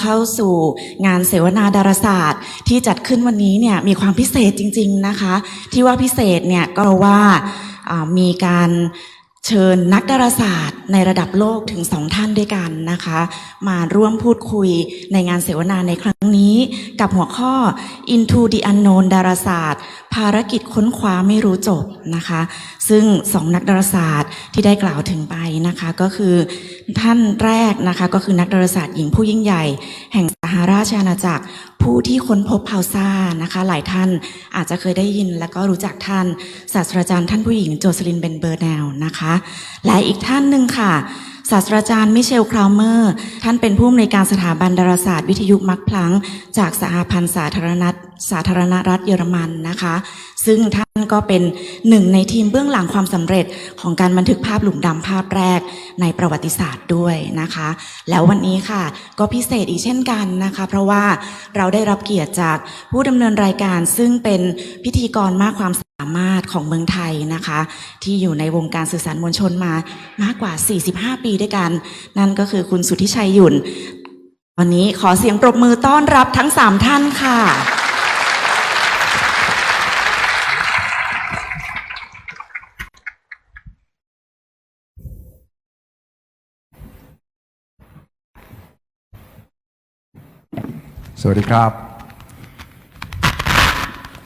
เข้าสู่งานเสวนาดาราศาสตร์ที่จัดขึ้นวันนี้เนี่ยมีความพิเศษจริงๆนะคะที่ว่าพิเศษเนี่ยก็เพราะว่ามีการเชิญนักดาราศาสตร์ในระดับโลกถึง2ท่านด้วยกันนะคะมาร่วมพูดคุยในงานเสวนาในครั้งนี้กับหัวข้อ Into the Unknown ดาราศาสตร์ภารกิจค้นคว้าไม่รู้จบนะคะซึ่ง2นักดาราศาสตร์ที่ได้กล่าวถึงไปนะคะก็คือท่านแรกนะคะก็คือนักดาราศาสตร์หญิงผู้ยิ่งใหญ่แห่งสหราชอาณาจักรผู้ที่ค้นพบพาวซ่านะคะหลายท่านอาจจะเคยได้ยินและก็รู้จักท่านศาสตราจารย์ท่านผู้หญิงโจเซลินเบนเบอร์แนลนะคะและอีกท่านหนึ่งค่ะศาสตราจารย์มิเชลคราวเมอร์ท่านเป็นผู้อำนวยการสถาบันดาราศาสตร์วิทยุมักพลังก์จากสหพันธ์สาธารณรัฐเยอรมันนะคะซึ่งท่านก็เป็นหนึ่งในทีมเบื้องหลังความสำเร็จของการบันทึกภาพหลุมดำภาพแรกในประวัติศาสตร์ด้วยนะคะแล้ววันนี้ค่ะก็พิเศษอีกเช่นกันนะคะเพราะว่าเราได้รับเกียรติจากผู้ดำเนินรายการซึ่งเป็นพิธีกรมากความสามารถของเมืองไทยนะคะที่อยู่ในวงการสื่อสารมวลชนมามากกว่า45ปีด้วยกันนั่นก็คือคุณสุทธิชัยหยุ่นวันนี้ขอเสียงปรบมือต้อนรับทั้ง3ท่านค่ะสวัสดีครับ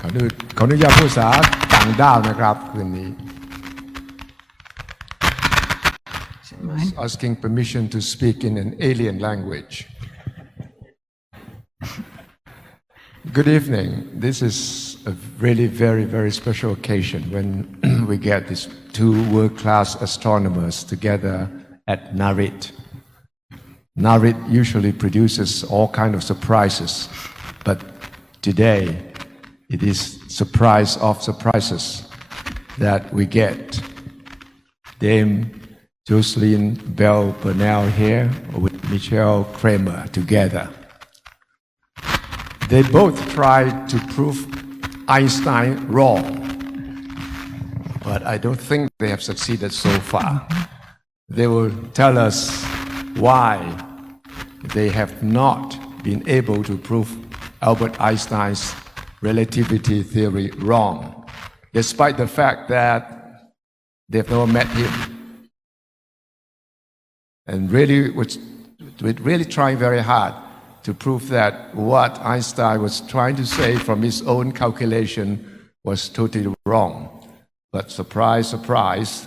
ขออนุญาตพูดภาษาต่างด้าวนะครับคืนนี้ asking permission to speak in an alien language. Good evening. This is a really very special occasion when we get these two world-class astronomers together at NARIT usually produces all kinds of surprises, but today it is surprise of surprises that we get. Dame Jocelyn Bell Burnell here with Michelle Kramer together. They both tried to prove Einstein wrong, but I don't think they have succeeded so far. They will tell us why they have not been able to prove Albert Einstein's relativity theory wrong, despite the fact that they've never met him. And really trying very hard to prove that what Einstein was trying to say from his own calculation was totally wrong. But surprise, surprise,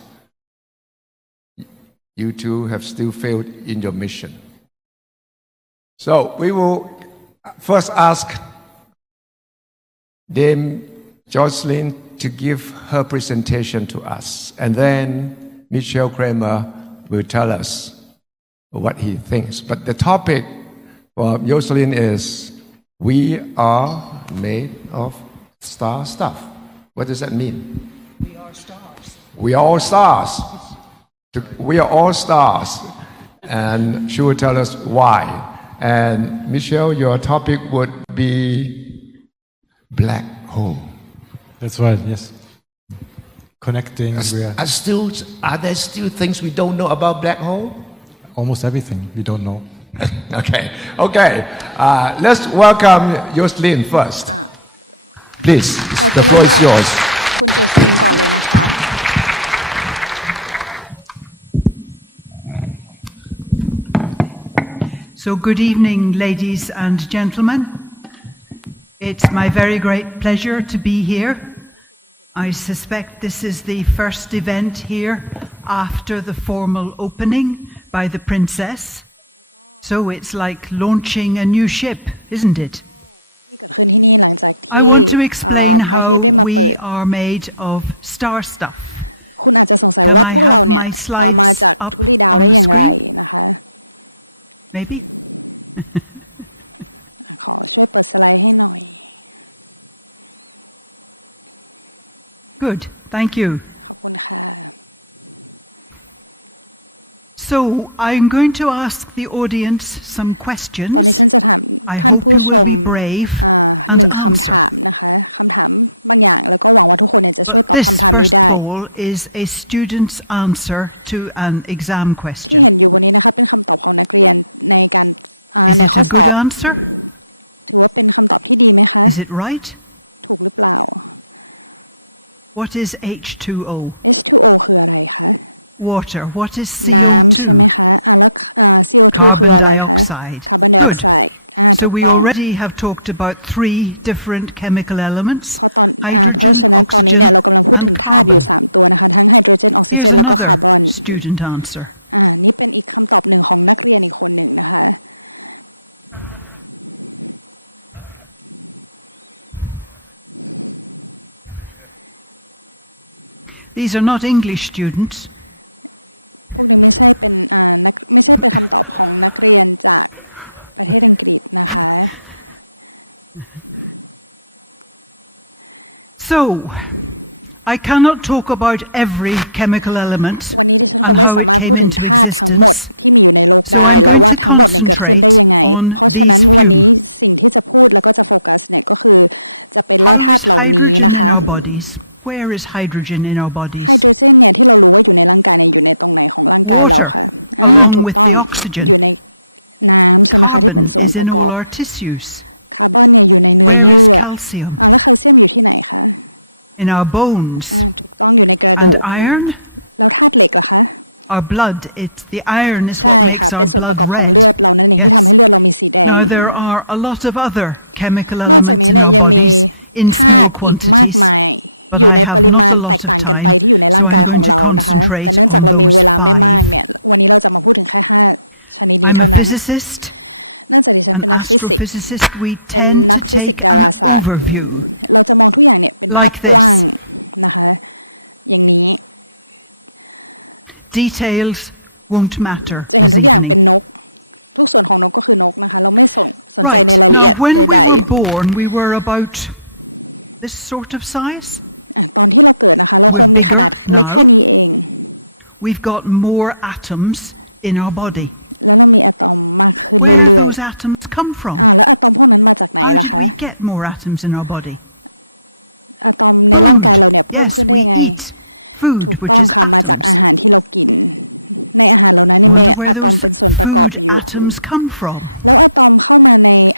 you two have still failed in your mission. So we will first ask Dame Jocelyn to give her presentation to us, and then Michelle Kramer will tell us what he thinks. But the topic for Jocelyn is, we are made of star stuff. What does that mean? We are stars. We are all stars. We are all stars. And she will tell us why. And Michelle, your topic would be black hole. That's right, yes. Connecting. Are there still things we don't know about black hole? Almost everything we don't know. Okay. Let's welcome Jocelyn first. Please, the floor is yours. So good evening, ladies and gentlemen. It's my very great pleasure to be here. I suspect this is the first event here after the formal opening by the Princess. So it's like launching a new ship, isn't it? I want to explain how we are made of star stuff. Can I have my slides up on the screen? Maybe? Good, thank you. So, I'm going to ask the audience some questions. I hope you will be brave and answer. But this, first of all, is a student's answer to an exam question. Is it a good answer? Is it right? What is H2O? Water. What is CO2? Carbon dioxide. Good. So we already have talked about 3 different chemical elements: hydrogen, oxygen, and carbon. Here's another student answer. These are not English students. So, I cannot talk about every chemical element and how it came into existence, so I'm going to concentrate on these few. How is hydrogen in our bodies? Where is hydrogen in our bodies? Water, along with the oxygen. Carbon is in all our tissues. Where is calcium? In our bones. And iron? Our blood. The iron is what makes our blood red. Yes. Now there are a lot of other chemical elements in our bodies in small quantities, but I have not a lot of time, so I'm going to concentrate on those 5. I'm a physicist, an astrophysicist. We tend to take an overview like this. Details won't matter this evening. Right, now when we were born, we were about this sort of size. We're bigger now. We've got more atoms in our body. Where those atoms come from? How did we get more atoms in our body? Food. Yes, we eat food, which is atoms. Wonder where those food atoms come from?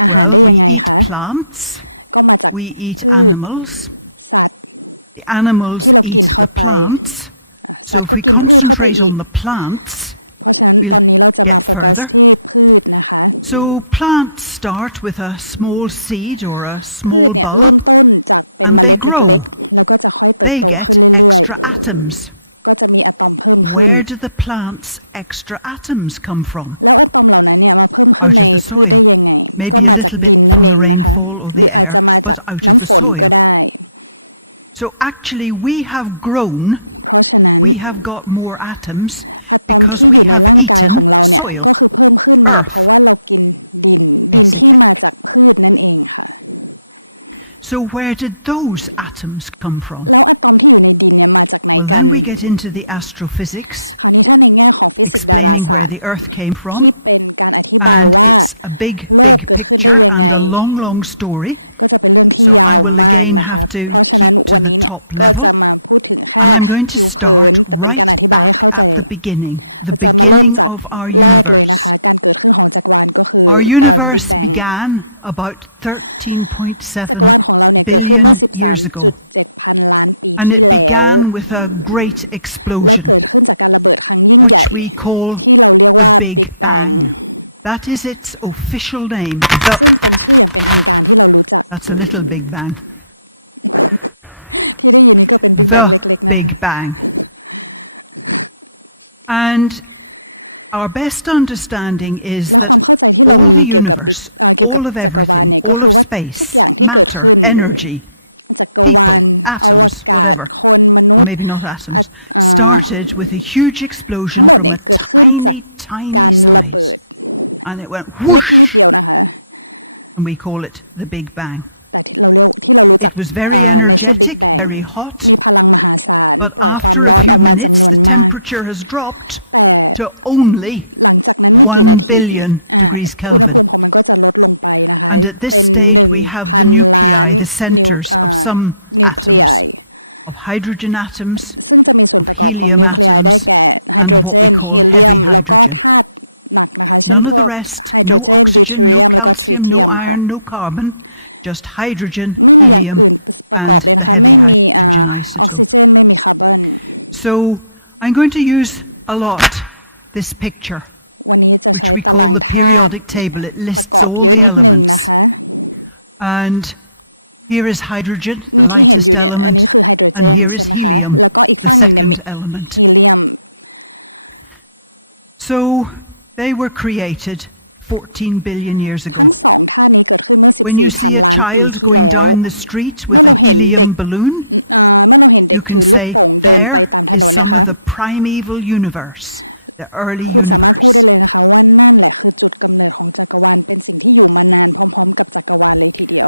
Well, we eat plants. We eat animals. The animals eat the plants. So if we concentrate on the plants, we'll get further. So plants start with a small seed or a small bulb, and they grow. They get extra atoms. Where do the plant's extra atoms come from? Out of the soil. Maybe a little bit from the rainfall or the air, but out of the soil. So actually we have grown, we have got more atoms because we have eaten soil, earth, basically. So where did those atoms come from? Well, then we get into the astrophysics, explaining where the earth came from. And it's a big, big picture and a long, long story. So I will again have to keep to the top level. And I'm going to start right back at the beginning of our universe. Our universe began about 13.7 billion years ago. And it began with a great explosion, which we call the Big Bang. That is its official name. That's a little Big Bang. The Big Bang. And our best understanding is that all the universe, all of everything, all of space, matter, energy, people, atoms, whatever, or maybe not atoms, started with a huge explosion from a tiny, tiny size. And it went whoosh, and we call it the Big Bang. It was very energetic, very hot, but after a few minutes, the temperature has dropped to only 1 billion degrees Kelvin. And at this stage, we have the nuclei, the centers of some atoms, of hydrogen atoms, of helium atoms, and of what we call heavy hydrogen. None of the rest, no oxygen, no calcium, no iron, no carbon, just hydrogen, helium, and the heavy hydrogen isotope. So I'm going to use a lot this picture, which we call the periodic table. It lists all the elements. And here is hydrogen, the lightest element, and here is helium, the second element. So they were created 14 billion years ago. When you see a child going down the street with a helium balloon, you can say, there is some of the primeval universe, the early universe.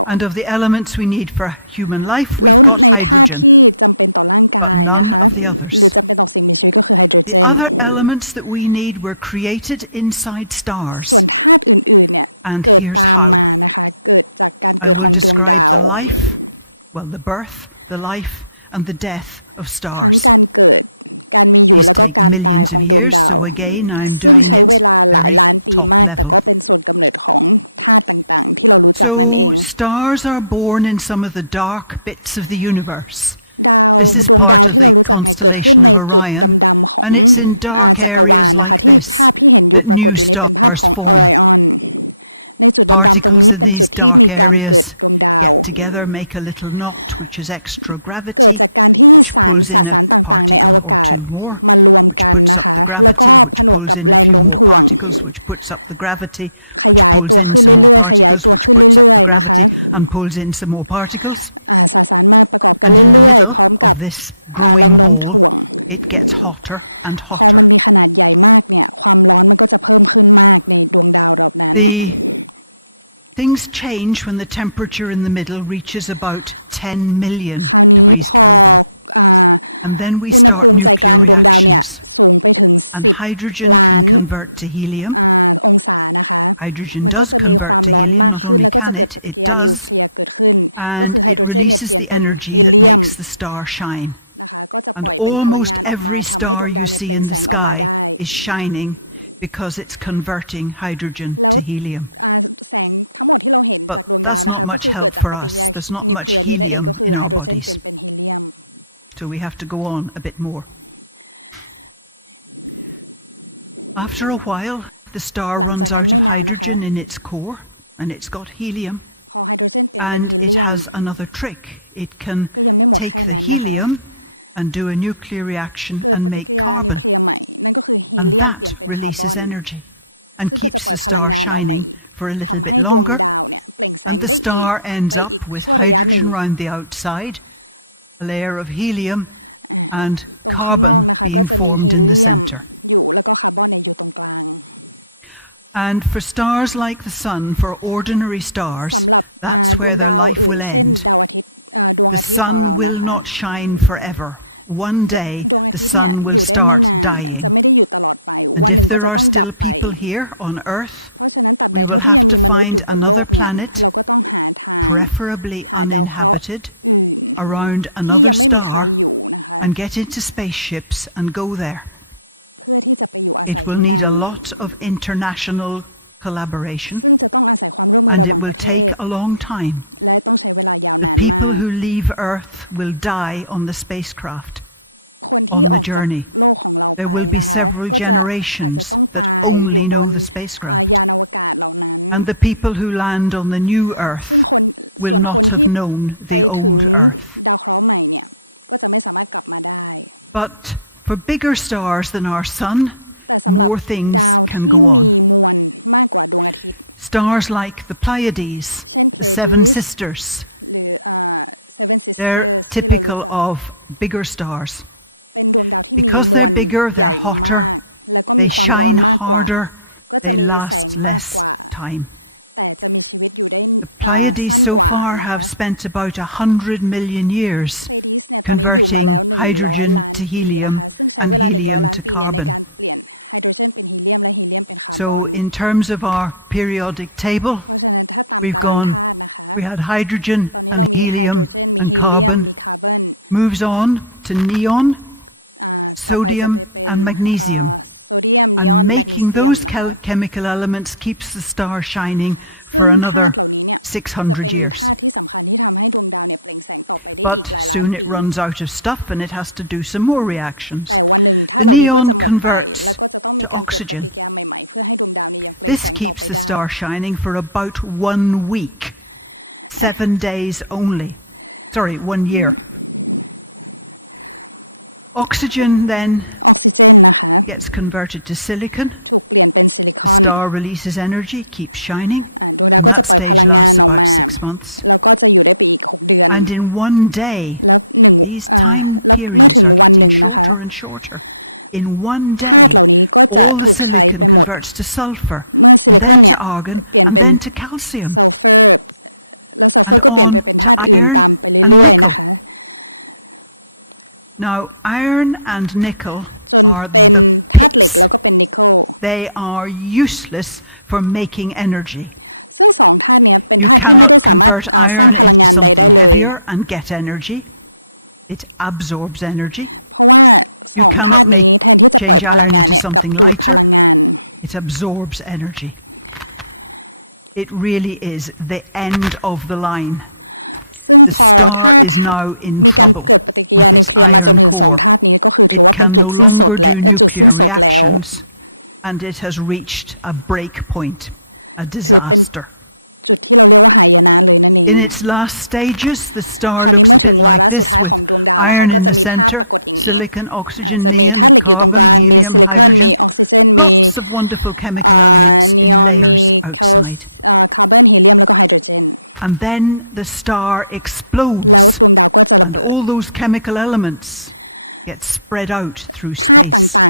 And of the elements we need for human life, we've got hydrogen, but none of the others. The other elements that we need were created inside stars. And here's how. I will describe the life, well, the birth, the life, and the death of stars. These take millions of years, so again, I'm doing it very top level. So, stars are born in some of the dark bits of the universe. This is part of the constellation of Orion, and it's in dark areas like this that new stars form. Particles in these dark areas get together, make a little knot, which is extra gravity, which pulls in a particle or two more, which puts up the gravity, which pulls in a few more particles, which puts up the gravity, which pulls in some more particles, which puts up the gravity and pulls in some more particles. And in the middle of this growing ball, it gets hotter and hotter. The things change when the temperature in the middle reaches about 10 million degrees Kelvin. And then we start nuclear reactions. And hydrogen can convert to helium. Hydrogen does convert to helium. Not only can it, it does. And it releases the energy that makes the star shine. And almost every star you see in the sky is shining because it's converting hydrogen to helium. But that's not much help for us. There's not much helium in our bodies. So we have to go on a bit more. After a while, the star runs out of hydrogen in its core, and it's got helium. And it has another trick. It can take the helium and do a nuclear reaction and make carbon. And that releases energy and keeps the star shining for a little bit longer. And the star ends up with hydrogen round the outside, a layer of helium, and carbon being formed in the center. And for stars like the Sun, for ordinary stars, that's where their life will end. The sun will not shine forever. One day, the sun will start dying. And if there are still people here on Earth, we will have to find another planet, preferably uninhabited, around another star, and get into spaceships and go there. It will need a lot of international collaboration, and it will take a long time. The people who leave Earth will die on the spacecraft, on the journey. There will be several generations that only know the spacecraft. And the people who land on the new Earth will not have known the old Earth. But for bigger stars than our Sun, more things can go on. Stars like the Pleiades, the Seven Sisters, they're typical of bigger stars. Because they're bigger, they're hotter, they shine harder, they last less time. The Pleiades so far have spent about 100 million years converting hydrogen to helium and helium to carbon. So in terms of our periodic table, we had hydrogen and helium and carbon, moves on to neon, sodium and magnesium. And making those chemical elements keeps the star shining for another 600 years. But soon it runs out of stuff and it has to do some more reactions. The neon converts to oxygen. This keeps the star shining for about 1 week, 7 days only. 1 year. Oxygen then gets converted to silicon. The star releases energy, keeps shining, and that stage lasts about 6 months. And in 1 day, these time periods are getting shorter and shorter. In 1 day, all the silicon converts to sulfur, and then to argon, and then to calcium, and on to iron and nickel. Now, iron and nickel are the pits. They are useless for making energy. You cannot convert iron into something heavier and get energy. It absorbs energy. You cannot change iron into something lighter. It absorbs energy. It really is the end of the line. The star is now in trouble with its iron core. It can no longer do nuclear reactions, and it has reached a break point, a disaster. In its last stages, the star looks a bit like this, with iron in the center, silicon, oxygen, neon, carbon, helium, hydrogen, lots of wonderful chemical elements in layers outside. And then the star explodes, and all those chemical elements get spread out through space.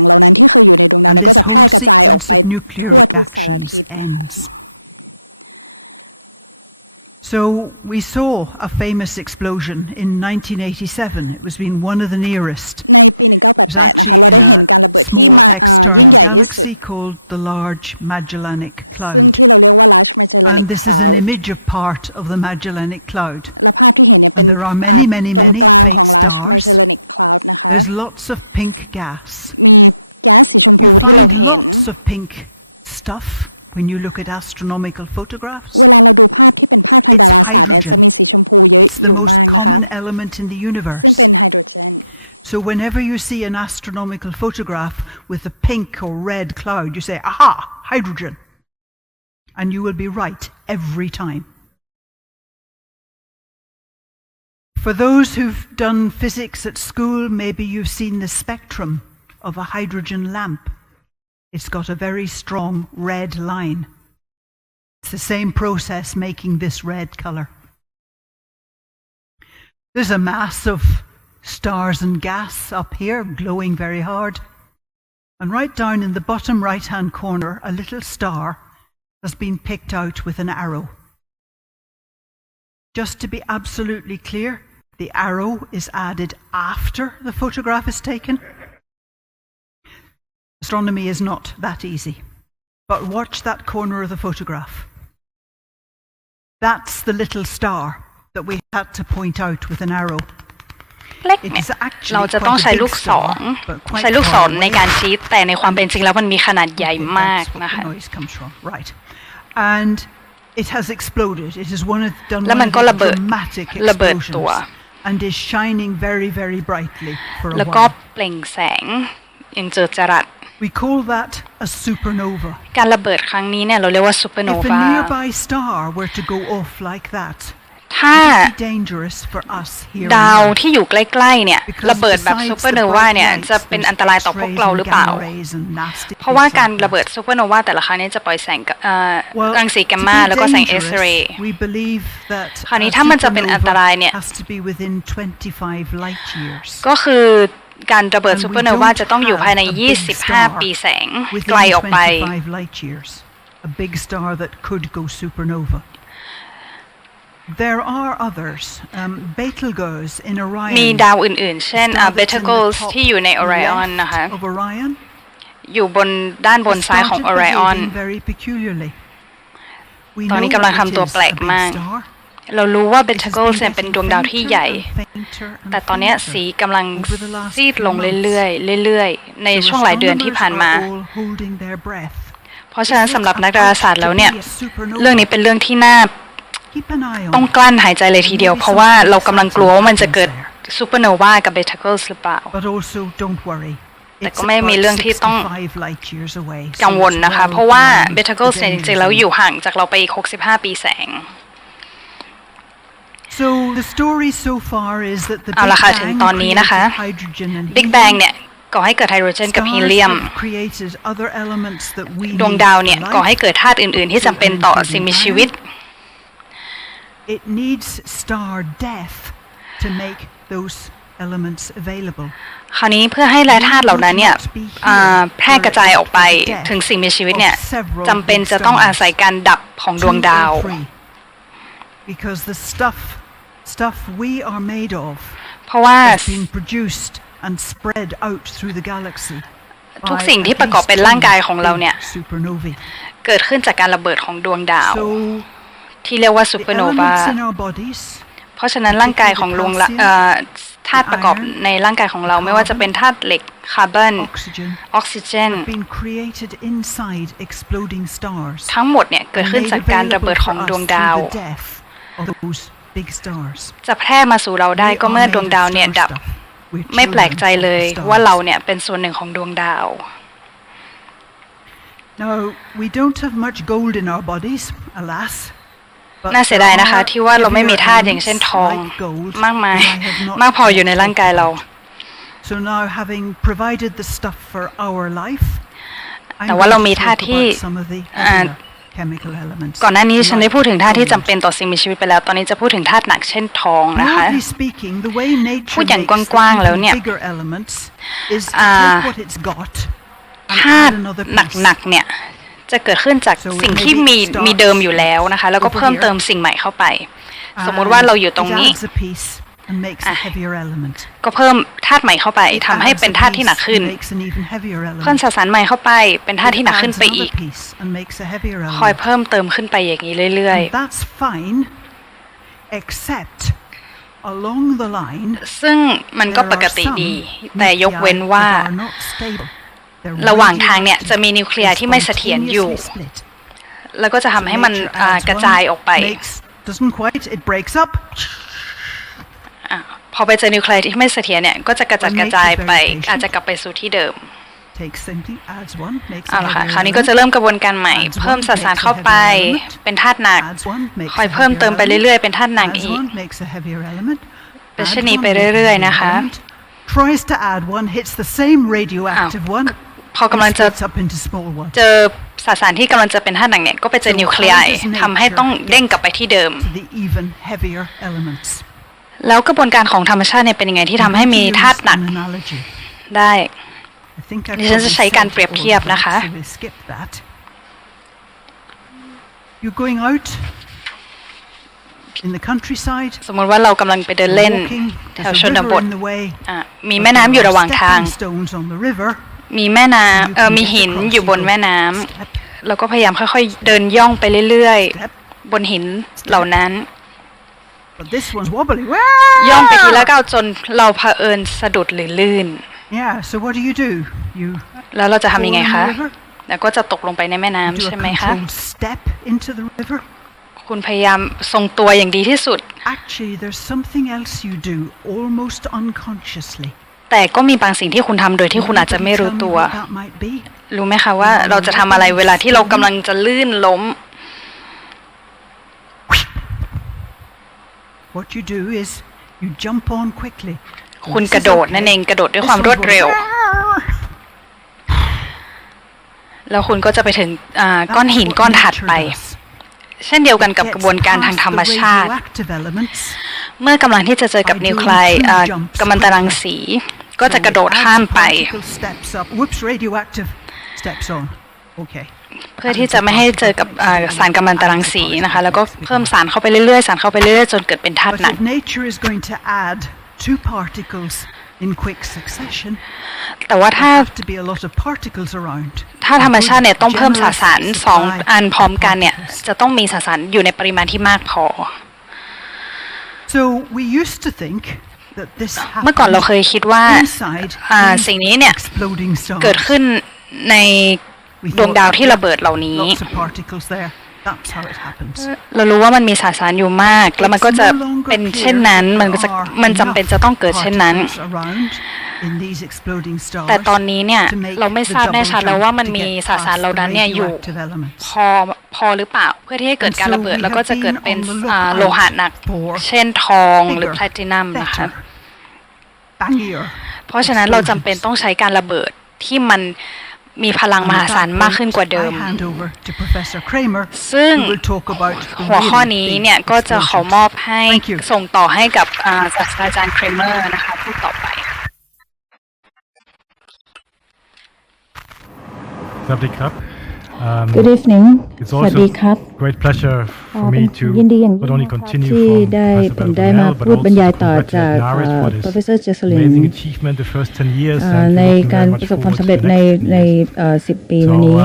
And this whole sequence of nuclear reactions ends. So we saw a famous explosion in 1987. It was one of the nearest. It was actually in a small external galaxy called the Large Magellanic Cloud. And this is an image of part of the Magellanic Cloud. And there are many, many, many faint stars. There's lots of pink gas. You find lots of pink stuff when you look at astronomical photographs. It's hydrogen. It's the most common element in the universe. So whenever you see an astronomical photograph with a pink or red cloud, you say, aha, hydrogen. And you will be right every time. For those who've done physics at school, maybe you've seen the spectrum of a hydrogen lamp. It's got a very strong red line. It's the same process making this red color. There's a mass of stars and gas up here, glowing very hard. And right down in the bottom right-hand corner, a little star has been picked out with an arrow. Just to be absolutely clear, the arrow is added after the photograph is taken. Astronomy is not that easy. But watch that corner of the photograph. That's the little star that we had to point out with an arrow. เล็กเนี่ยเราจะต้องใช้ลูกศรในการชี้แต่ในความเป็นจริงแล้วมันมีขนาดใหญ่มากนะคะ Right. And it has exploded. It has done one of the dramatic explosions and is shining very, very brightly for a while. แล้วก็เปล่งแสงอย่างเจิดจรัส We call that a supernova. การระเบิดครั้งนี้เนี่ยเราเรียกว่าซูเปอร์โน If a วา nearby star were to go off like that, ถ้า it would be dangerous for us here. ดาวที่อยู่ใกล้ๆเนี่ยระเบิดแบบซูเปอร์โนวาเนี่ยจะเป็นอันตรายต่อพวกเราหรือเปล่าเพราะว่าการระเบิดซูเปอร์โนวาแต่ละครั้งเนี่ยจะปล่อยแสงรังสีแกมมาแล้วก็แสงเอ็กซเรย์คราวนี้ถ้ามันจะเป็นอันตรายเนี่ยก็คือการระเบิดซูเปอร์โนวาจะต้องอยู่ภายใน25 ปีแสงไกลออกไป A big star that could go supernova. There are others. Betelgeuse in Orion. มีดาวอื่นๆเช่นBetelgeuse ที่อยู่ใน Orion นะคะอยู่บนด้านบนซ้ายของ Orion ตอนนี้กำลังทำตัวแปลกมาก เรารู้ว่าเบเทเกิลเนี่ยเป็นดวงดาวที่ใหญ่แต่ตอนนี้สีกำลังซีดลงเรื่อยๆเรื่อยๆในช่วงหลายเดือนที่ผ่านมาเพราะฉะนั้นสำหรับนักดาราศาสตร์แล้วเนี่ยเรื่องนี้เป็นเรื่องที่น่าต้องกลั้นหายใจเลยทีเดียวเพราะว่าเรากำลังกลัวว่ามันจะเกิดซูเปอร์โนวากับเบเทเกิลหรือเปล่าแต่ก็ไม่มีเรื่องที่ต้องกังวลนะคะเพราะว่าเบเทเกิลเนี่ยจริงๆแล้วอยู่ห่างจากเราไปอีก65 ปีแสงเอาละค่ะถึงตอนนี้นะคะ Big Bang เนี่ยก่อให้เกิดไฮโดรเจนกับฮีเลียมดวงดาวเนี่ยก่อให้เกิดธาตุอื่นๆที่จำเป็นต่อสิ่งมีชีวิตคราวนี้เพื่อให้แร่ธาตุเหล่านั้นเนี่ยแพร่กระจายออกไปถึงสิ่งมีชีวิตเนี่ยจำเป็นจะต้องอาศัยการดับของดวงดาวเพราะว่าทุกสิ่งที่ประกอบเป็นร่างกายของเราเนี่ยเกิดขึ้นจากการระเบิดของดวงดาวที่เรียกว่าซูเปอร์โนวาเพราะฉะนั้นร่างกายของธาตุประกอบในร่างกายของเราไม่ว่าจะเป็นธาตุเหล็กคาร์บอนออกซิเจนทั้งหมดเนี่ยเกิดขึ้นจากการระเบิดของดวงดาวจะแพร่มาสู่เราได้ก็เมื่อดวงดาวเนี่ยดับไม่แปลกใจเลยว่าเราเนี่ยเป็นส่วนหนึ่งของดวงดาว น่าเสียดายนะคะที่ว่าเราไม่มีธาตุอย่างเช่นทองมากมายมากพออยู่ในร่างกายเราแต่ว่าเรามีธาตุที่ก่อนหน้านี้ฉันได้พูดถึงธาตุที่จำเป็นต่อสิ่งมีชีวิตไปแล้วตอนนี้จะพูดถึงธาตุหนักเช่นทองนะคะพูดอย่างกว้างๆแล้วเนี่ยธาตุหนักๆเนี่ยจะเกิดขึ้นจากสิ่งที่มีเดิมอยู่แล้วนะคะแล้วก็เพิ่มเติมสิ่งใหม่เข้าไปสมมุติว่าเราอยู่ตรงนี้ก็เพิ่มธาตุใหม่เข้าไปทำให้เป็นธาตุที่หนักขึ้นเพิ่มสสารใหม่เข้าไปเป็นธาตุที่หนักขึ้นไปอีกคอยเพิ่มเติมขึ้นไปอย่างนี้เรื่อยๆซึ่งมันก็ปกติดีแต่ยกเว้นว่าระหว่างทางเนี่ยจะมีนิวเคลียร์ที่ไม่เสถียรอยู่แล้วก็จะทำให้มันกระจายออกไปพอไปเจอนิวเคลียร์ที่ไม่เสถียรเนี่ยก็จะกระจัดกระจายไปอาจจะกลับไปสู่ที่เดิมเอาละค่ะคราวนี้ก็จะเริ่มกระบวนการใหม่เพิ่มสสารเข้าไปเป็นธาตุหนักคอยเพิ่มเติมไปเรื่อยๆเป็นธาตุหนักอีกเป็นเช่นนี้ไปเรื่อยๆนะคะพอกำลังจะเจอสสารที่กำลังจะเป็นธาตุหนักเนี่ยก็ไปเจอนิวเคลียร์ทำให้ต้องเด้งกลับไปที่เดิมแล้วกระบวนการของธรรมชาติเนี่ยเป็นยังไงที่ทำให้มีธาตุหนักได้ดิฉันจะใช้การเปรียบเทียบนะคะสมมติว่าเรากำลังไปเดินเล่นแถวชนบทมีแม่น้ำอยู่ระหว่างทางมีแม่น้ำมีหินอยู่บนแม่น้ำเราก็พยายามค่อยๆเดินย่องไปเรื่อยๆบนหินเหล่านั้นย่องไปทีละก้าวจนเราเผอิญสะดุดหรือลื่นแล้วเราจะทำยังไงคะแล้วก็จะตกลงไปในแม่น้ำใช่ไหมคะคุณพยายามทรงตัวอย่างดีที่สุดแต่ก็มีบางสิ่งที่คุณทำโดยที่คุณอาจจะไม่รู้ตัวรู้ไหมคะว่าเราจะทำอะไรเวลาที่เรากำลังจะลื่นล้มคุณกระโดดนั่นเองกระโดดด้วยความรวดเร็วแล้วคุณก็จะไปถึงก้อนหินก้อนถัดไปเช่นเดียวกันกับกระบวนการทางธรรมชาติเมื่อกำลังที่จะเจอกับนิวเคลียร์กัมมันตรังสีก็จะกระโดดข้ามไปเพื่อที่จะไม่ให้เจอกับสารกัมมันตรังสีนะคะแล้วก็เพิ่มสารเข้าไปเรื่อยๆสารเข้าไปเรื่อยๆจนเกิดเป็นธาตุหนักแต่ว่าถ้าธรรมชาติเนี่ยต้องเพิ่มสสาร2 อันพร้อมกันเนี่ยจะต้องมีสสารอยู่ในปริมาณที่มากพอ So we used to think that this เมื่อก่อนเราเคยคิดว่า inside สิ่งนี้เนี่ย exploding stars เกิดขึ้นในดวงดาวที่ระเบิดเหล่านี้ lots of particles there. That's how it happens. เรารู้ว่ามันมีสสารอยู่มากแล้วมันก็จะเป็นเช่นนั้นมันจำเป็นจะต้องเกิดเช่นนั้นแต่ตอนนี้เนี่ยเราไม่ทราบแน่ชัดแล้วว่ามันมีสสารเหล่านั้นเนี่ยอยู่พอหรือเปล่าเพื่อที่ให้เกิดการระเบิดแล้วก็จะเกิดเป็นโลหะหนักเช่นทองหรือแพลตินัมนะคะเพราะฉะนั้นเราจำเป็นต้องใช้การระเบิดที่มันมีพลังมหาศาลมากขึ้นกว่าเดิมซึ่งหัวข้อนี้เนี่ยก็จะขอมอบให้ส่งต่อให้กับศาสตราจารย์เครเมอร์นะคะผู้ต่อไป Good evening สวัสดีครับ great pleasure for me to ยินดีอย่างยิ่ not ง only นะครับ continue ที่ from ผมได้มาพูดบรรยายต่อจาก Professor Jesselyn amazing achievement the first 10 years ในการประสบความสำเร็จใน10 ปีมานี้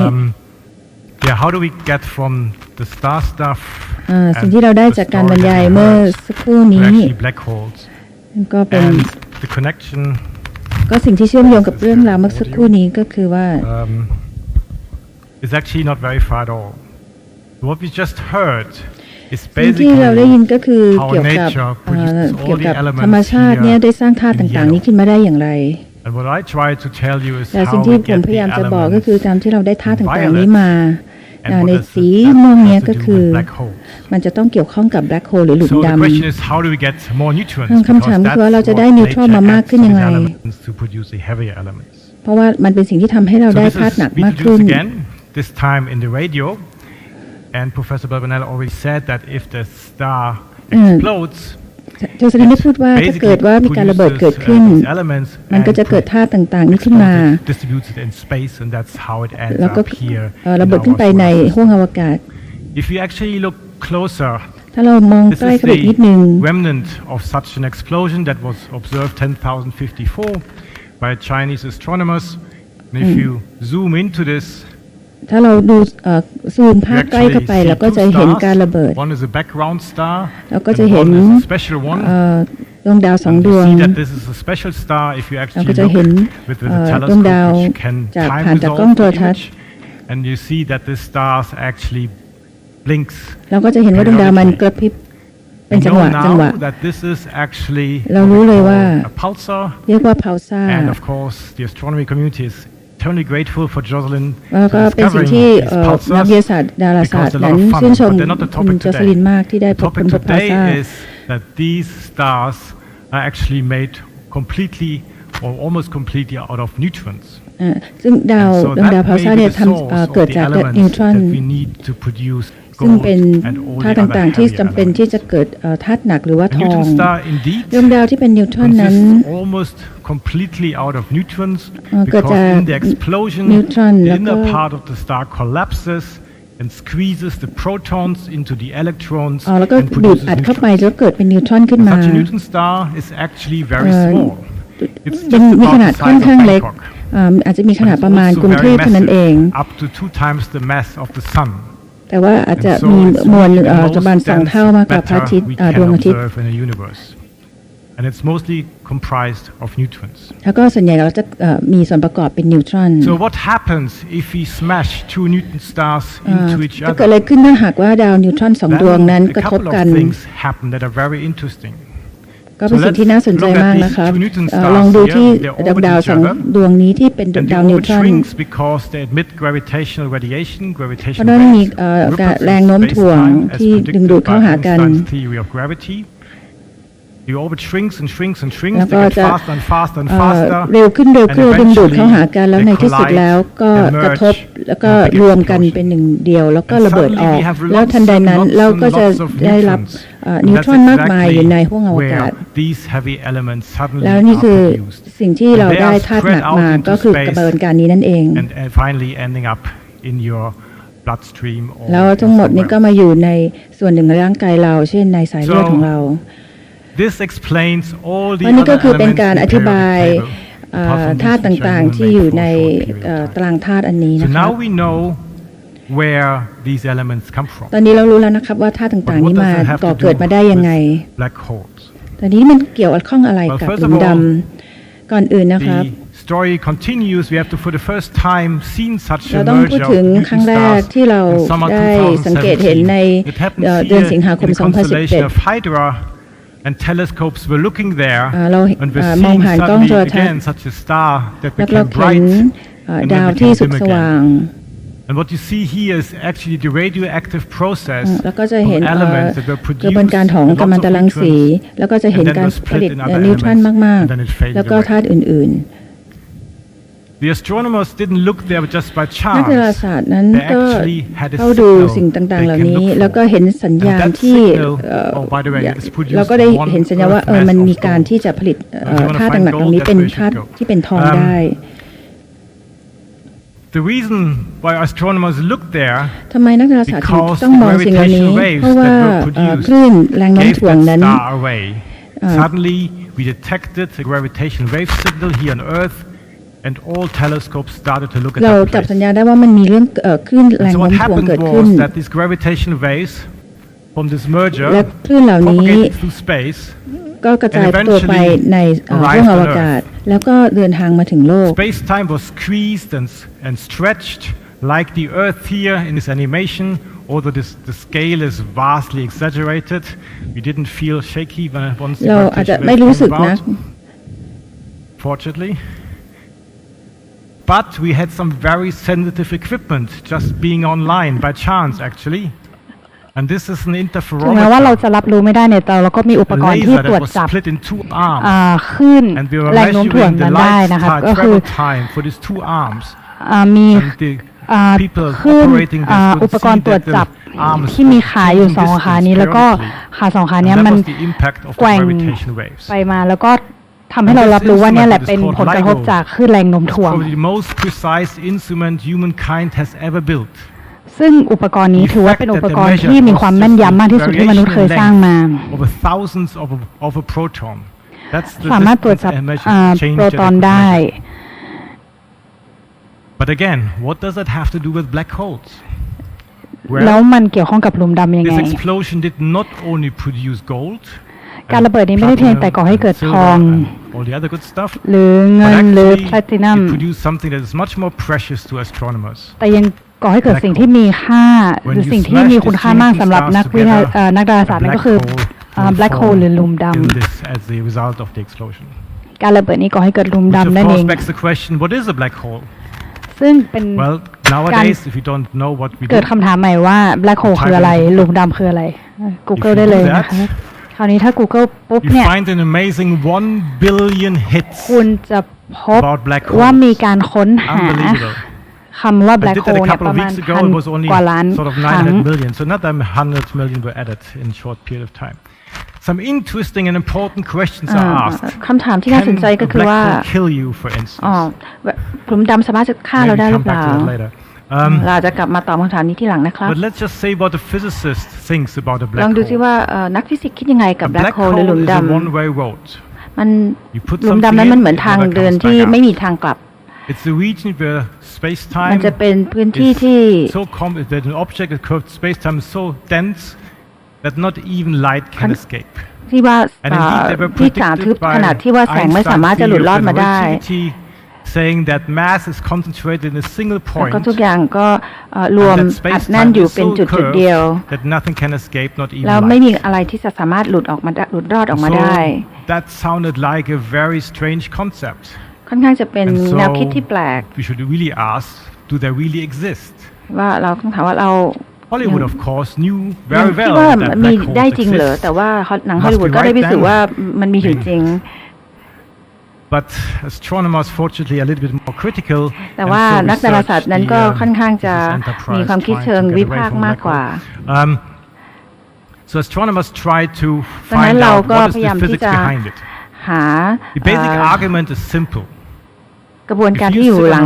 yeah how do we get from the star stuff สิ่งที่เราได้จากการบรรยายเมื่อสักครู่นี้ black holes ก็เป็น and the connection ก็สิ่งที่เชื่อมโยงกับเรื่องราวเมื่อสักครู่นี้ก็คือว่าis actually not very far at all. What we just heard is สิ่งที่ basically เราได้ยินก็คือ how เกี่ยวกับ nature produces all the ธรรม elements ชาติเนี่ยได้ here สร้างธาตุต่างๆนี้ขึ้นมาได้อย่างไร and what I try to tell you is แต่สิ่ง how ที่ we ผม get พยายาม the จะบอกก็คือ elements ตามที่เราได้ธาตุต่างๆนี้ violet มา and what ใน does สี that ม่วง has เนี้ย to ก็ do คือ with black holes. มันจะต้องเกี่ยวข้องกับแบล็คโฮลหรือหลุม So the ดำ question is how do we get more neutrons คำถาม because คือว่าเรา that's จะได้ what นิวตรอน nature มามาก adds ขึ้น to ยัง these ไง elements to produce the heavier elements. เพราะว่ามันเป็นสิ่งที่ทำให้เรา So ได้ this ธาตุ is หนัก we มากขึ้น introduced again this time in the radio and Professor Balbanella already said that if the star explodes โจเซลินได้พูดว่าถ้าเกิดว่ามีการระเบิดเกิดขึ้นมันก็จะเกิดธาตุต่างๆนี้ขึ้นมาแล้วก็ระเบิดขึ้นไปในห้วงอวกาศ If you actually look closer ถ้าเรามองใกล้เข้าไปนิดนึง remnant of such an explosion that was observed 10,054 by Chinese astronomers and if you zoom into this ถ้าเราดูซูมภาพใกล้เข้าไปเราก็จะเห็นการระเบิด One is a background star เราก็จะเห็น one is a special one ดวงดาวสองดวง You see that this is a special star if you เรา actually ก็จะ look เห็น with the ดวงดาว telescope which can จาก time ผ่านจากกล้อง resolve โทร the ทัศน์ image and you see that this star actually blinks เราก็จะเห็นว่าดวงดาวมันกระพริบเป็นจังหวะ that this is actually เรารู้เลยว่า a pulsar เรียกว่า pulsar and of course the astronomy community is eternally grateful for Jocelyn แล้วก็เป็นสิ่งที่นักวิทยาศาสตร์ดาราศาสตร์นั้นชื่นชมคุณโจเซลินมากที่ได้พบคุณพบ pulsar is that these stars are actually made completely or almost completely out of neutrons ซึ่งดาวดวงดาว pulsar เนี่ยทำเกิดจากนิวตรอนซึ่งเป็นธาตุต่างๆที่จำเป็นที่จะเกิดธาตุหนักหรือว่าทองดวงดาวที่เป็นนิวตรอนนั้น almost completely out of neutrons เกิด because จาก in the explosion นิวตรอน the แล้วก็ inner part of the star collapses and squeezes the protons into the electrons แล้วก็ and ดูด produces อัดเข้าไป neutrons. แล้วเกิดเป็นนิวตรอนขึ้นมา Such a neutron star is actually very small. It's เป็น just มีข about นาด the ค่อน size ข้าง of เล็ก Bangkok. อาจจะมีขนาด It's ประมาณ also กรุงเทพ very เท่านั้นเอง massive, up to 2 times the mass of the sun. แต่ว่าอาจจะมีมวลประมาณ2 เท่ามากกว่าพระอาทิตย์ดวงอาทิตย์ in the universe. And it's mostly comprised of neutrons. แล้วก็ส่วนใหญ่เราจะมีส่วนประกอบเป็นนิวตรอน So what happens if we smash 2 neutron stars into each จะเกิด other? อะไรขึ้นถ้าหากว่าดาวนิวตรอน2 ดวงนั้น Then ก a ระทบ couple กัน of things happen that are very interesting. ก็เป็นสิ่งที่น่าสนใจมากนะคะลองดูที่ดาว2 ดวงนี้ที่เป็นดาวนิวตรอน shrinks because they emit gravitational radiation. เพ Gravitational ราะนั้นมี ripples แรงโน้มถ่วง space-time as ที่ดึงดูด predicted เข้า by หากัน Einstein's theory of gravity. The orbit shrinks and shrinks and shrinks. แล้ว They ก็ get จะ faster and faster and faster. เร็วขึ้น and ดึงดูด eventually เข้าหากันแล้วใน they ที่สุด collide แล้วก็ and กระทบ merge แล้วก็ in a big รวมกัน explosion. เป็นหนึ่งเดียวแล้วก็ And ระเบิด suddenly ออก we have แล้ว lots ทันใด and นั้น lots เรา and ก็จะ lots of ได้รับ neutrons. นิวตรอน That's มากมายอยู่ใน exactly ห้วงอวกาศ where these heavy elements suddenly แล้วนี่ are คือ produced. สิ่งที่เราได้ธาตุหนักมา into ก็คือกระบวนการนี้นั่นเอง and finally ending up in your bloodstream or แล้วทั้งหมดนี้ก็ somewhere. มาอยู่ในส่วนหนึ่งในร่างกายเราเช่นในสายเลือดของเรา This explains all the วันนี้ก็ other คือเป็น elements การ in อ the ธิบาย periodic table, apart from ธาตุ these which ต่าง I ๆ will ที่ make อยู่ for a ใน short period of time. ตารางธาตุอันนี้ So นะคะ now we know where these elements come from. ตอนนี้เรารู้แล้วนะครับว่าธาตุต่างๆนี้มาก่อเกิดมาได้ยังไง Black holes. ตอนนี้มันเกี่ยวข้องอะไรกับหลุมดำก่อนอื่นนะครับ The story continues. We have to, for the first time, seen such a เราต้องพูด merger ถึง of ครั้ง neutron แรก stars ที่เรา in summer ได้สังเกตเห็นใน 2017. It happened เดือน here สิงหาคม in the constellation of 2017 Hydra, and telescopes were looking there เรา and were มอง seeing ผ่านกล้องโทร suddenly ทัศ again น์ such a star that แล้วเรา became เห็น bright and ดาว then ที่ became สุก dim สว่าง again. And what you see here is actually the radioactive process แล้วก็จะ of เห็น elements that were กระบวน produced การของ with กัมมัน lots ต of รังสี neutrons แล้วก็จะเห็น and then การ were ผลิต split in other นิวตรอน elements มาก and then it ๆ faded แล้วก็ away. ธาตุอื่น The astronomers didn't look there just by ๆ นัก chance. ดาราศาสตร์นั้น They ก็ actually had a เข้าดู signal สิ่งต่างๆ they เหล่า can นี้ look for. แล้วก็เห็นสัญญาณ And that ที่ signal, oh, by the way, it's produced เราก็ได้ one เห็นสัญญาณว่า earth mass มัน of มีการ gold. ที่จะผลิต If you wanna ธาตุ find ต่างๆ gold, นี้ that's เป็น where you ธาตุ should go. ที่เป็นทองได้ The reason why astronomers looked there ทำไมนักดาราศาสตร์ถึง because ต้องมองสิ่งเหล่านี้ gravitational waves เพราะว่า that were produced คลื่นแรงโน้ม gave ถ่วง that นั้น star away. Suddenly, we detected a gravitational wave signal here on Earth, and all telescopes started to look at เรา that จับ place. สัญญาณได้ว่ามันมีเรื่องคลื่นแรง So โน้ what มถ่วง happened เกิดขึ้น was that these gravitational waves from this merger และคลื่นเหล่านี้ propagated through space. ก็กระจายตัวไปในห้วงอวกาศ แล้วก็เดินทางมาถึงโลก Space-time was squeezed and stretched like the Earth here in this animation. Although the scale is vastly exaggerated, we didn't feel shaky when once the เราอาจจะ gravitational ไม่ wave รู้สึก came นะ about, fortunately. But we had some very sensitive equipment just being online by chance, actually. And this is an ถึงแม้ว่าเรา interferometer, จะรับรู้ไม่ได้เนี่ยแต่เราก็มีอุป a กรณ์ที่ laser ตรว that จ was จับ split in two arms. คลื่น And we were แรงโน้มถ่วง measuring the นั้นได้นะคะ light ก็คือ travel time for these two arms. มี And the people คลื่น operating this อุ could ปกร see ณ์ตรวจ that จับ the arms ที่มีขาอยู่ changing สองขา distance นี้แล้วก็ periodically. ขาสองขานี้ And that มัน was the impact of แก the ว่ง gravitational waves. ไปมาแล้วก็ทำให้เรารับรู้ว่าเนี่ยแหละเป็นผลกระทบจากคลื่นแรงโน้มถ่วง Probably the most precise instrument humankind has ever built. ซึ่งอุปกรณ์นี้ถือว่าเป็นอุปกรณ์ที่มีความแม่นยำมากที่สุดที่มนุษย์เคยสร้างมา Over thousands of a proton. That's the สามารถตรวจจับ distance and measure change โปร that ตอน it could ได้ measure. But again, what does that have to do with black holes? แล้ว Well, มันเกี่ยวข้องกับหลุมดำยังไง this explosion did not only produce gold, การระเบิดนี้ไม่ได้เพียงแต่ก่อให้เกิดทอง all the other good stuff, หรือเงิ but นหรือ actually แพลตินัม it produced something that is much more precious to astronomers. แต่ยังก่อให้เกิดสิ่งที่มีค่าหรือสิ่งที่มีคุณค่ามากสำหรับนักดาราศาสตร์นั่นก็คือ black hole หรือหลุมด in this as the result of the explosion. ำการระเบิดนี้ก่อให้เกิดหลุม Which ดำ of นั่นเอ course ง begs the question, what is a black hole? ซึ่งเป็น Well, nowadays, if you don't know what we เกิ do, ดคำถามใหม่ว่า black hole คืออะไรหลุมดำคืออะไร Google ได้เลยนะคะคราวนี้ถ้า Google ปุ๊บ you เนี่ย find an amazing 1 billion hits คุณจะพบ about black ว่า holes. มีการค้นหา Unbelievable. คำว่า I black did that hole a เนี่ย couple ป of ระมาณ weeks ago. พัน It was only กว่าล้าน sort of ครั้ง 900 million. So not 100 million were added in a short period of time. Some interesting and important questions are asked. คำถามที่น่าสนใจ Can ก็ a คือ black ว่า hole kill you, for instance? หลุมดำสามารถจะฆ่า Maybe เราได้หรื come อเป back ล่า to that later. เราจะกลับมาตอบคำถามนี้ที่หลังนะครับ But let's just say what a physicist thinks about a ล black องดูซิ hole. ว่านักฟิสิกส์คิดยังไงกับ A black black hole หรือหลุ hole ม is ด a one-way road. ำมัน You put หลุม something ดำนั้นมัน in, เหมือน it ทาง never เดิน comes ที่ back ไม่ out. มีทางกลับ It's the region where มัน space-time จะเป็นพื้นที่ที่ is so that an object that curved space-time is so dense that not even light can escape. ที่ว่า And indeed, they were ที่จางทึบ predicted by ขนาดที่ว่าแสงไม่สามารถ Einstein's จะหลุด theory รอ of ดมาได้ relativity, saying that mass is concentrated in a single แล้ว point, ก็ทุกอย่างก็รวม and that อัดแน่น space-time อยู่ is เป็น so จุด curved เดียว that nothing can escape, not even แล้วไม่มี light. อะไรที่จะสามารถหลุดรอดออกมาได้ So that sounded like a very strange concept. ค่อนข้างจะเป็น And แนวคิดที่แปลก we should really ask, do they really exist? ว่าเราต้องถามว่าเรา Hollywood, of course, knew ยัง very คิด well ว่า that มี black ได้ holes จริงเหรอ exist. แต่ว่าหนัง Must ฮอลลีวูด be ก็ได้ right พิสูจน์ then. ว่ามันมีอยู่จริง But astronomers, fortunately, are a little bit more critical. แต่ว่า and so นักดาราศาสตร์นั้นก็ค่อนข้างจะ this enterprise มีความคิด trying เชิง to get วิ away พากษ์ from มาก black กว่า hole. So astronomers try to ดังนั้น find เรา out ก็ what is พยายาม the ที่ physics จะ behind it. หา The basic argument is simple. กระบวนการที่อยู่หลัง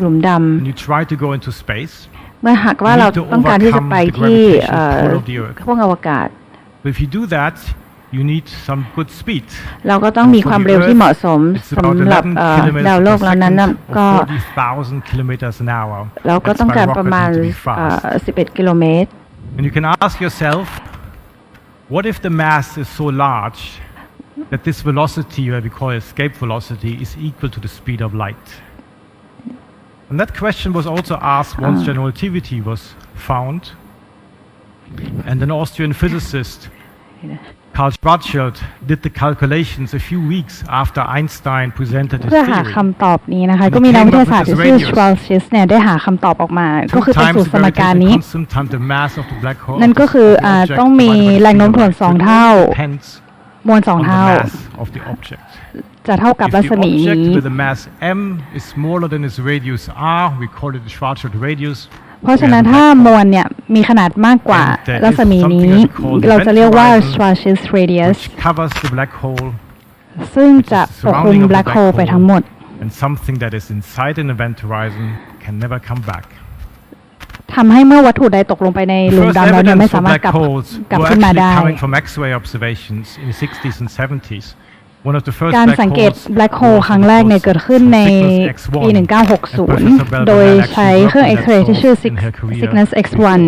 หลุมด When you try to go into space, ำเมื่อหากว่าเราต้องการที่จะไปที่ overcome the gravitational pull of the Earth. ห้วงอวกาศ but if you do that, you need some good speed. เราก็ต้องมีความเร็วที่เหมาะสมสำหรับดาวโลกแล้วนั้นก็ 40,000 kilometers an hour. เราก็ต้องการประมาณ11 กิโลเมตร And you can ask yourself, what if the mass is so large that this velocity, what we call escape velocity, is equal to the speed of light? And that question was also asked once general relativity was found. And an Austrian physicist, Karl Schwarzschild, did the calculations a few weeks after Einstein presented his เพื่อหา theory. คำตอบนี้นะคะก็มีนักวิทยาศาสตร์ที่ชื่อ Schwarzschild เนี่ยได้หาคำตอบออกมาก็คือเป็นสูตรสมการนี้ นั่นก็คือต้องมีแรงโน้มถ่วง2 เท่ามวล2 เท่าจะเท่ากับรัศมีนี้ with a mass m is smaller than its radius r, we call it the Schwarzschild radius. เพราะฉะนั้นถ้ามวลเนี่ยมีขนาดมากกว่ารัศมีนี้เราจะเรียกว่า Schwarzschild radius which covers the black hole ซึ่งจะปกคลุม black hole ไปทั้งหมด and something that is inside an event horizon can never come back. ทำให้เมื่อวัตถุใดตกลงไปในหลุมดำแล้วเนี่ยไม่สามารถกลับขึ้นมาได้ coming from X-ray observations in the 60s and 70s. One of the first การสังเกต black hole ครั้งแรกเนี่ยเกิดขึ้นในปี 1960 โดยใช้เครื่องเอ็กซเรย์ที่ชื่อ Cygnus X1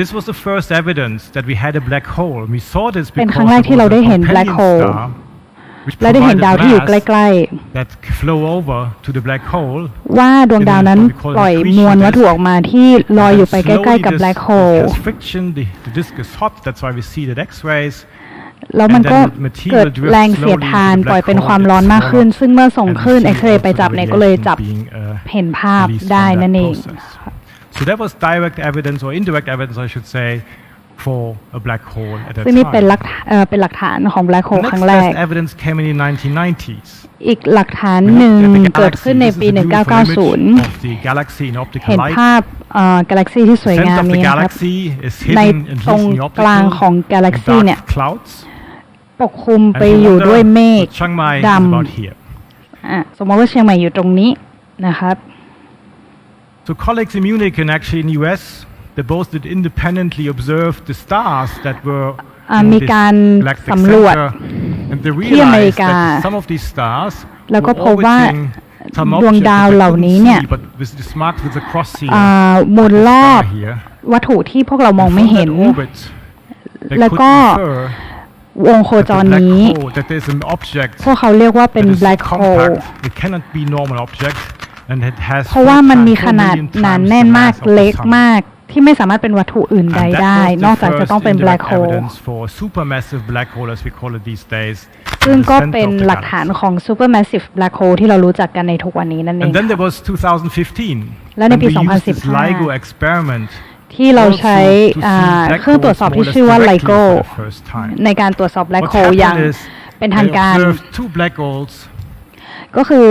This was the first evidence that we had a black hole. We saw this เป็นครั้งแรกที่เราได้เห็น black hole และได้เห็นดาวที่อยู่ใกล้ๆ that flow over to the black hole ว่าดวงดาวนั้นปล่อยมวลวัตถุออกมาที่ลอยอยู่ไปใกล้ๆกับ black hole It has friction, the disk is hot, that's why we see the X-rays. แล้วมันก็เกิดแรงเสียดทานปล่อยเป็นความร้อนมากขึ้นซึ่งเมื่อส่งคลื่นเอ็กซเรย์ไปจับเนี่ยก็เลยจับเห็นภาพได้นั่นเอง So that was direct evidence or indirect evidence I should say for a black hole at that ซึ่งนี่เป็น time. หลักฐานของ black hole ครั้งแรก evidence came in the 1990s. อีกหลักฐานหนึ่งเกิดขึ้นในปี 1990 เห็นภาพกาแล็กซีที่สวยงามนี้ครับในตรงกลางของกาแล็กซีเนี่ยปกคลุมไปอยู่ด้วยเมฆดำสมมติว่าเชียงใหม่อยู่ตรงนี้นะครับ So colleagues in Munich and actually in the US, they both did independently observe the stars that were in this galactic center, and they realized that some of these stars were orbiting some object that they couldn't see, but with this mark with the cross here, หมุนรอบวัตถุที่พวกเรามองไม่เห็นแล้วก็วงโคจรนี้พวกเขาเรียกว่าเป็น black hole เพราะว่ามันมีขนาดหนาแน่นมากเล็กมากที่ไม่สามารถเป็นวัตถุอื่นใดได้นอกจากจะต้องเป็น black hole ซึ่งก็เป็นหลักฐานของ supermassive black hole ที่เรารู้จักกันในทุกวันนี้นั่นเองและในปี 2015 ที่เราใช้เครื่องตรวจสอบที่ชื่อว่า LIGO ในการตรวจสอบ black hole อย่างเป็นทางการก็คือ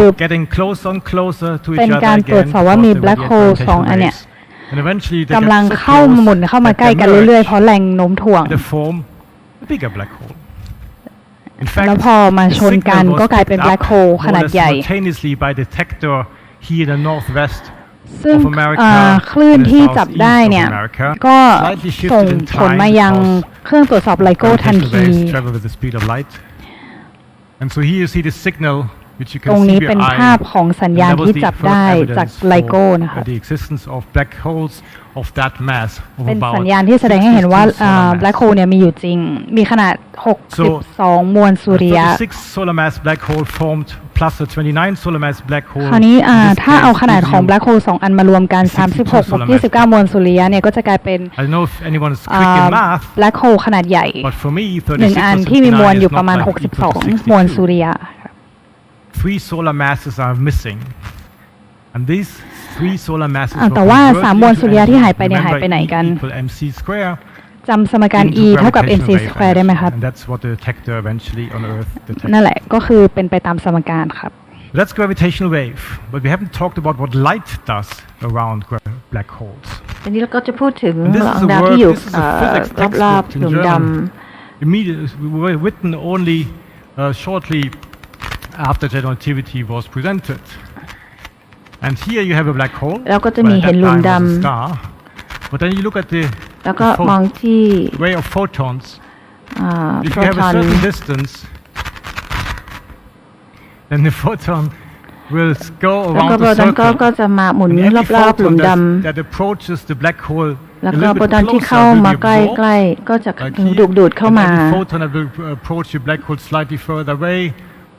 เป็นการตรวจสอบว่ามี black hole 2 อันเนี่ยกำลังเข้าหมุนเข้ามาใกล้กันเรื่อยๆเพราะแรงโน้มถ่วงแล้วพอมาชนกันก็กลายเป็น black hole ขนาดใหญ่ซึ่งคลื่นที่จับได้เนี่ยก็ส่งผลมายังเครื่องตรวจสอบ LIGO ทันทีตรงนี้เป็นภาพของสัญญาณที่จับได้จาก LIGO นะคะเป็นสัญญาณที่แสดงให้เห็นว่า black hole เนี่ยมีอยู่จริงมีขนาด62มวลสุริยะคราวนี้ถ้าเอาขนาดของ black hole 2 อันมารวมกัน36บวก29มวลสุริยะเนี่ยก็จะกลายเป็น black hole ขนาดใหญ่1 อันที่มีมวลอยู่ประมาณ62มวลสุริยะ3 solar masses are missing and these 3 solar masses แต่ว่า3มวลสุริยะที่หายไปเนี่ยหายไปไหนกันจำสมการ E เท่ากับ mc square ได้ไหมครับนั่นแหละก็คือเป็นไปตามสมการครับ That's gravitational wave but we haven't talked about what light does around black holes ทีนี้เราก็จะพูดถึงดวงดาวที่อยู่รอบๆหลุมดำ Immediately written only shortly after general relativity was presented. And here you have a black hole. แล้วก็จะมีเห็นหลุมดำ But then you look at the แล้วก็มองที่ ray of photons If โปร you have ตอ a น certain distance, then the photon will go แล้วก็ around โปร the ตอนก็ circle. จะมาหมุน And every รอบๆหลุ photon มด that approaches the black hole ำแล้ว a ก็ little โปร bit ตอนที่ closer เข้า will มา be ใก absorbed, ล้ๆก็จะ like ถูก here, ดูดเข้า and มา any photon that will approach the black hole slightly further away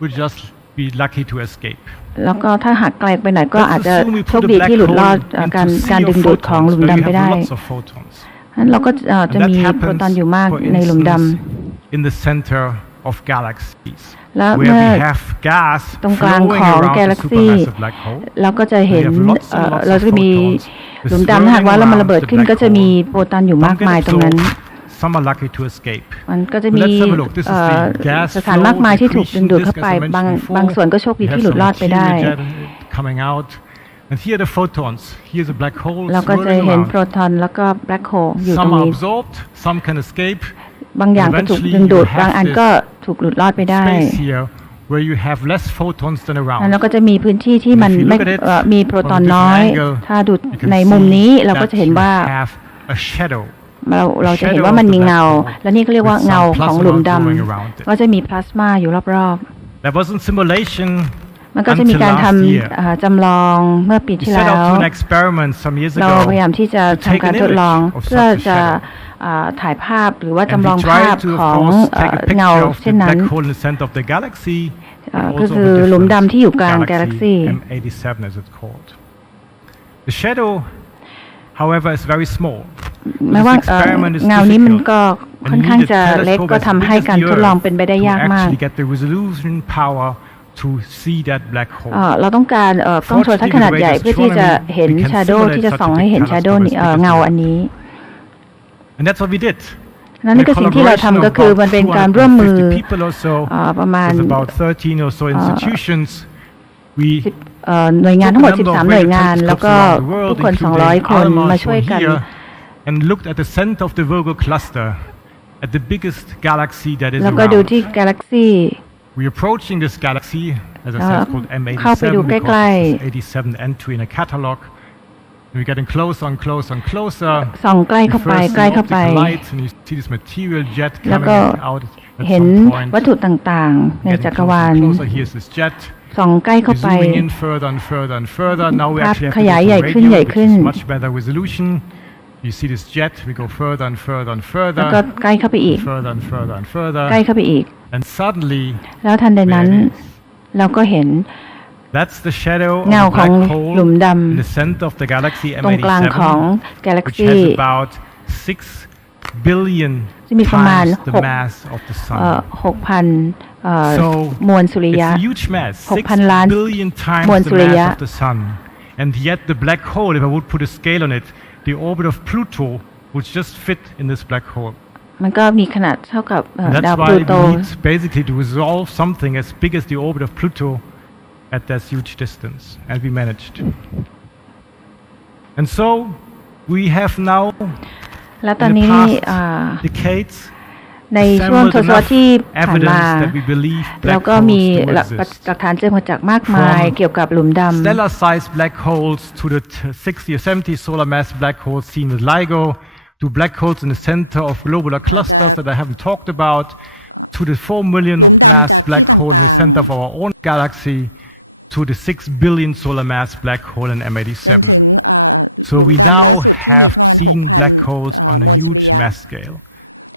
will just be lucky to escape. แล้วก็ถ้าหักไกลไปหน่อยก็ Let's อาจจะ assume we โช put ค a ดี black ที่หลุดรอด hole การ into การ sea ดึ of งดูดของ photons หลุม where you ดำไป have ได้ lots of photons. นั้นเราก็จะ And มี that โปร happens, ตอนอยู่มาก for ในหลุมด instance, in the center of galaxies, แล้ว where เมื่อ we have gas ตรงกลาง flowing ของ around กา the แล็กซี่ supermassive black hole. เราก็จะเห็น We have lots and lots เรา of จะมี photons หลุมดำถ้าหากว่าเรามันระเบิดขึ้น swirling ก็จะมี around the black โปรตอนอยู่ hole. มาก Some get มายตรงนั้น absorbed, some are lucky to escape. มันก็จะมี Let's have a look. This is the gas สถาน flow, มากมายที่ถูก accretion ดึงดูดเข้า disk, ไป as I mentioned บาง before. ส่วนก็โชคดี We ที่ have หลุด some รอดไปได้ material jet coming out. And here are the photons. Here's a black hole เราก็จะ swirling เห็น around. โปรตอนแล้วก็แบล็คโฮลอยู่ตร Some ง are นี้ absorbed, some can escape. บางอย่างก็ถูกดึงดูด Eventually you บางอัน have ก็ถูกหลุดรอดไปได้ Space here where you have less photons than แล้ว around. ก็จะมีพื้นที่ที่มัน And if you ไม่ look at it มีโปรตอน from a น้อย different angle, ถ้าดู You can ในมุมนี้ see เราก็ that จะเห็น you ว่า have a shadow. เราจะเห็น shadow ว่ามัน of the มีเงา black hole และนี่ก็เรียกว่า with some เงาของหลุมด plasma going around it. ำก็จะมีพลาสมาอยู่รอบ There was a simulation ๆมันก็จะมี until การท last year. ำจำลองเมื่อปี We ที่ set แล้ว out to an experiment some years เรา ago พยายามที่จะ to take ทำการ an ทดลอง image of เพื่อ such a จะ shadow. ถ่ายภาพหรือว่า And จำลอง we ภาพ tried to, ข of อง course, take a เงา picture of เช่ the นนั้น black hole in the center of the galaxy, but ก็ also คื of อ a หลุม different ดำที่อยู่กลางกาแล็กซี่ M87 as it's called. The shadow, however, is very small. แม้ว่า This experiment is เงานี้มัน difficult. ก็ค่อนข้างจะเล็ก And you need a ก็ telescope ทำให้ as big as การ the ทดลอง Earth เป็นไปได้ to ยากมาก actually get the resolution power to see that black hole. เราต้องการกล้องโทรทัศน์ขนาดใหญ่เพื่อที่จะเห็น We can ชาโดว์ simulate ที่จะ such ส่อง a ให้ big เห็นชาโดว์ telescope as big as เงา the อัน Earth. นี้ And that's what we did. นั่นก็สิ่งที่เราทำก็คือมันเป็นการร่วมมือ 250 people or so, ประมาณ with about 13 or so institutions. We หน่วยงานทั้งหมด 13 หน่วยงาน แล้วก็ผู้คน 200 คนมาช่วยกัน and looked at the center of the Virgo cluster, at the biggest galaxy that is แล้วก็ดู around. ที่กาแล็กซี่ We're approaching this galaxy, as I said, it's called เข้าไปดู M87 ใกล้ because it's 87 entry in a catalog. We're getting closer and closer and closer. ส่องใกล้เข้าไป You first ใกล้ see เข้าไป optical light, and you see this material jet แล้ว coming ก็ out at เห็น some point. วัตถุต่างๆ ใน Getting จักร closer วาล and closer. Here's this jet. ส่องใกล้เข้า We're ไป zooming in further and further and further. Now we ภาพ actually have ข to ยาย go ใหญ่ to ขึ้น radio, ใหญ่ which ขึ้น is much better resolution. You see this jet. We go further and further and แล้วก็ further, ใกล้เข้าไปอีก further and further and ใกล้ further. เข้าไปอีก And suddenly, แล้วทันใดนั้น there it is. เราก็เห็น That's the shadow of เงา a ของ black หลุม hole ด in the center of the galaxy ำตรงกลางของ M87, กาแล็ก which ซี่ has about 6 billion จะมีประมาณ times the mass of the sun. 6,000 So มวลสุริยะ it's a huge mass, 6,000 ล้าน 6 billion มวล times สุ the ริยะ mass of the sun. And yet the black hole, if I would put a scale on it, the orbit of Pluto would just fit in this black hole. มันก็มีขนาดเท่ากับ And ดาว that's พลู why โต we need basically to resolve something as big as the orbit of Pluto at that huge distance, and we managed. And so we have now, แล้วตอ in น the นี้ past decades, ในช่วง assembled ทศวรรษ enough ที่ผ่านมา evidence that we believe แล้ว black ก็มี holes do หลัก exist. ฐานเชิงประจักษ์มากมาย From เกี่ยวกับหลุมดำ Stellar-sized black holes to the 60 or 70 solar mass black holes seen with LIGO, to black holes in the center of globular clusters that I haven't talked about, to the 4 million mass black hole in the center of our own galaxy, to the 6 billion solar mass black hole in M87. So we now have seen black holes on a huge mass scale.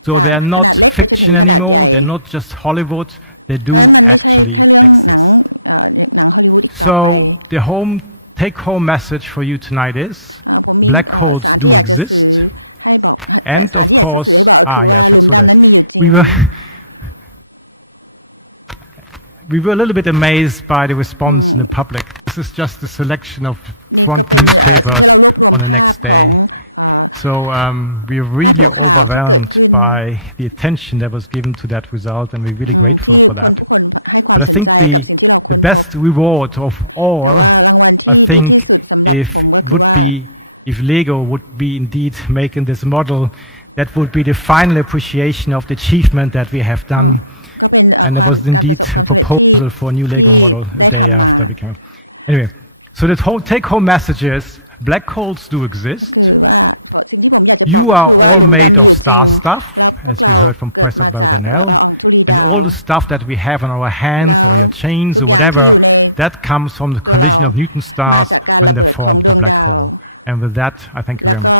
So they are not fiction anymore, they're not just Hollywood, they do actually exist. So the take-home message for you tonight is, black holes do exist. And of course, I should say that. We were a little bit amazed by the response in the public. This is just a selection of front newspapers on the next day. So we're really overwhelmed by the attention that was given to that result, and we're really grateful for that. But I think the best reward of all, I think, if LEGO would be indeed making this model, that would be the final appreciation of the achievement that we have done. And there was indeed a proposal for a new LEGO model a day after we came. Anyway, so the whole take-home message is, black holes do exist. You are all made of star stuff, as we heard from Professor Baldonel, and all the stuff that we have on our hands or your chains or whatever, that comes from the collision of neutron stars when they formed the black hole. And with that, I thank you very much.